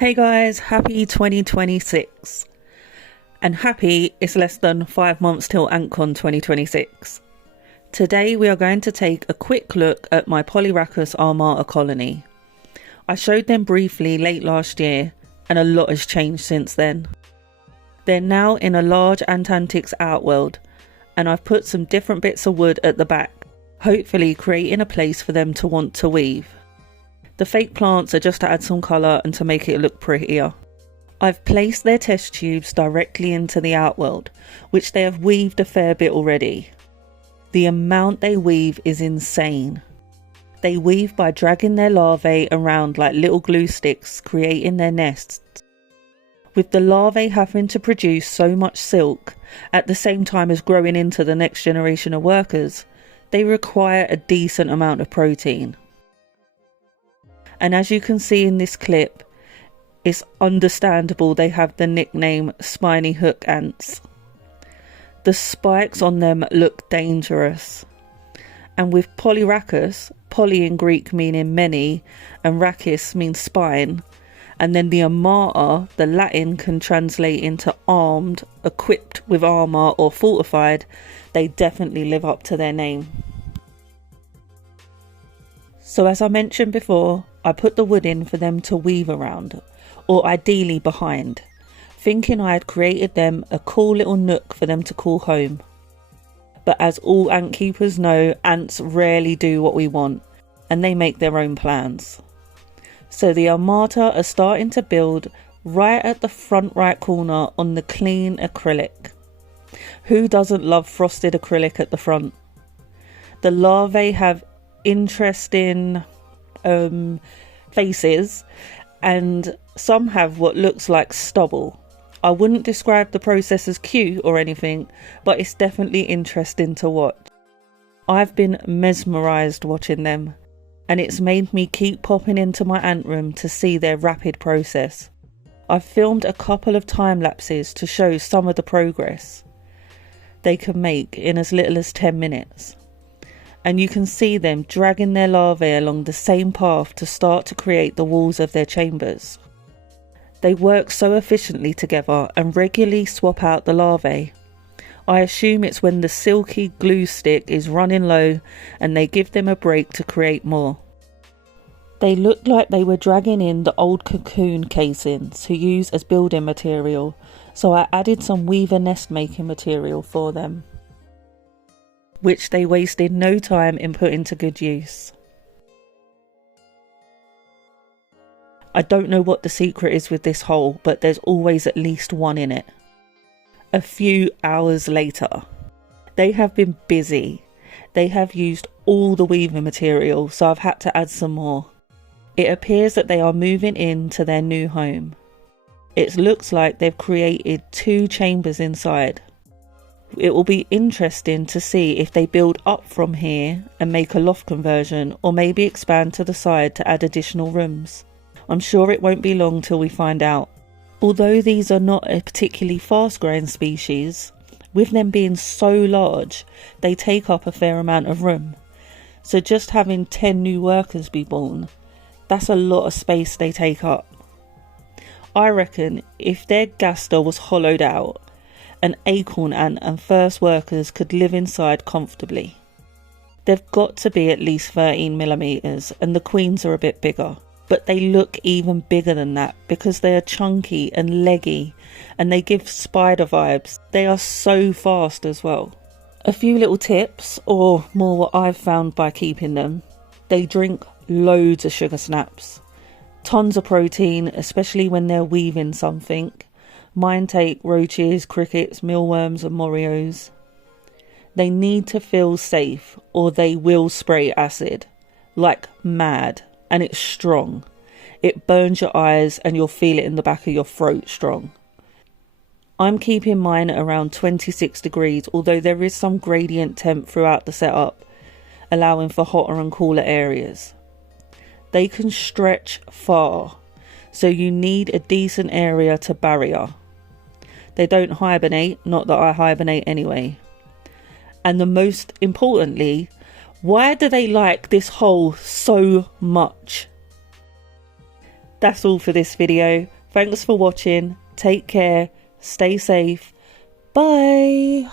Hey guys, happy 2026. And happy it's less than 5 months till ANTCON 2026. Today we are going to take a quick look at my Polyrhachis Armata colony. I showed them briefly late last year and a lot has changed since then. They're now in a large Ant Antics outworld and I've put some different bits of wood at the back, hopefully creating a place for them to want to weave. The fake plants are just to add some colour and to make it look prettier. I've placed their test tubes directly into the outworld, which they have weaved a fair bit already. The amount they weave is insane. They weave by dragging their larvae around like little glue sticks, creating their nests. With the larvae having to produce so much silk at the same time as growing into the next generation of workers, they require a decent amount of protein. And as you can see in this clip, it's understandable they have the nickname spiny hook ants. The spikes on them look dangerous. And with Polyrhachis, poly in Greek meaning many and rachis means spine, and then the armata, the Latin, can translate into armed, equipped with armour or fortified, they definitely live up to their name. So as I mentioned before, I put the wood in for them to weave around, or ideally behind, thinking I had created them a cool little nook for them to call home. But as all ant keepers know, ants rarely do what we want, and they make their own plans. So the Armata are starting to build right at the front right corner on the clean acrylic. Who doesn't love frosted acrylic at the front? The larvae have interesting faces, and some have what looks like stubble. I wouldn't describe the process as cute or anything, but it's definitely interesting to watch. I've been mesmerised watching them, and it's made me keep popping into my ant room to see their rapid process. I've filmed a couple of time lapses to show some of the progress they can make in as little as 10 minutes. And you can see them dragging their larvae along the same path to start to create the walls of their chambers. They work so efficiently together and regularly swap out the larvae. I assume it's when the silky glue stick is running low and they give them a break to create more. They looked like they were dragging in the old cocoon casings to use as building material, so I added some weaver nest making material for them, which they wasted no time in putting to good use. I don't know what the secret is with this hole, but there's always at least one in it. A few hours later, they have been busy. They have used all the weaving material, so I've had to add some more. It appears that they are moving into their new home. It looks like they've created 2 chambers inside. It will be interesting to see if they build up from here and make a loft conversion, or maybe expand to the side to add additional rooms. I'm sure it won't be long till we find out. Although these are not a particularly fast growing species, with them being so large, they take up a fair amount of room. So just having 10 new workers be born, that's a lot of space they take up. I reckon if their gaster was hollowed out, an acorn ant and first workers could live inside comfortably. They've got to be at least 13mm, and the queens are a bit bigger, but they look even bigger than that because they are chunky and leggy and they give spider vibes. They are so fast as well. A few little tips, or more what I've found by keeping them. They drink loads of sugar snaps, tons of protein, especially when they're weaving something. Mine take roaches, crickets, mealworms and morios. They need to feel safe or they will spray acid like mad, and it's strong. It burns your eyes and you'll feel it in the back of your throat strong. I'm keeping mine at around 26 degrees, although there is some gradient temp throughout the setup, allowing for hotter and cooler areas. They can stretch far, so you need a decent area to barrier. They don't hibernate, not that I hibernate anyway. And the most importantly, why do they like this hole so much? That's all for this video. Thanks for watching. Take care. Stay safe. Bye.